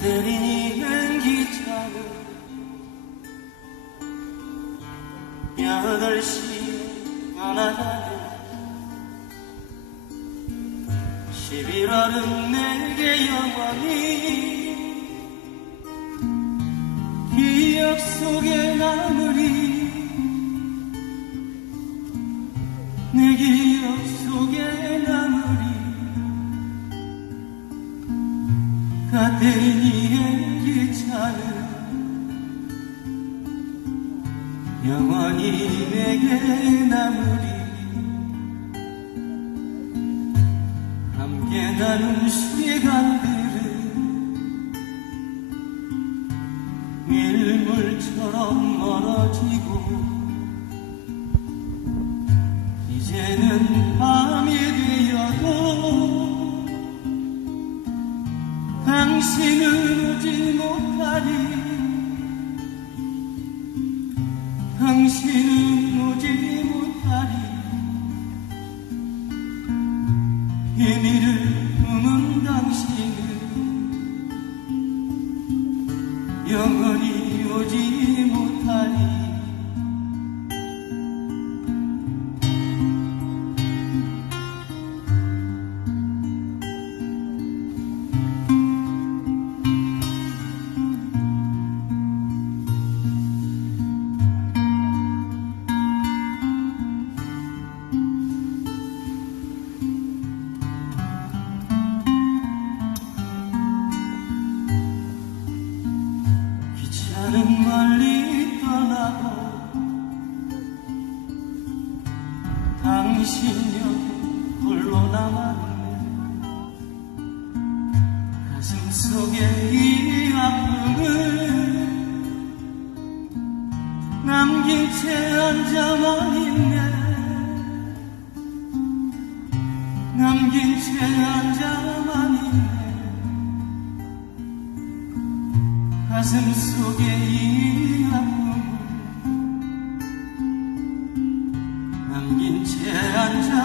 때리는 기차는 여덟 시에 떠나가네 11월은 내게 영원히 기억 속에 남으 가테니의 기차는 영원히 내게 남으리. 함께 나눈 시간들은 밀물처럼 멀어지고 당신은 오지 못하리. 당신은 오지 못하리. 비밀을 품은 당신은 영원히 오지 당신여 홀로 남았네 가슴 속에 이 아픔을 남긴 채 앉아만 있네. 남긴 채 앉아만 있네. 가슴 속에 이 아픔을 坚持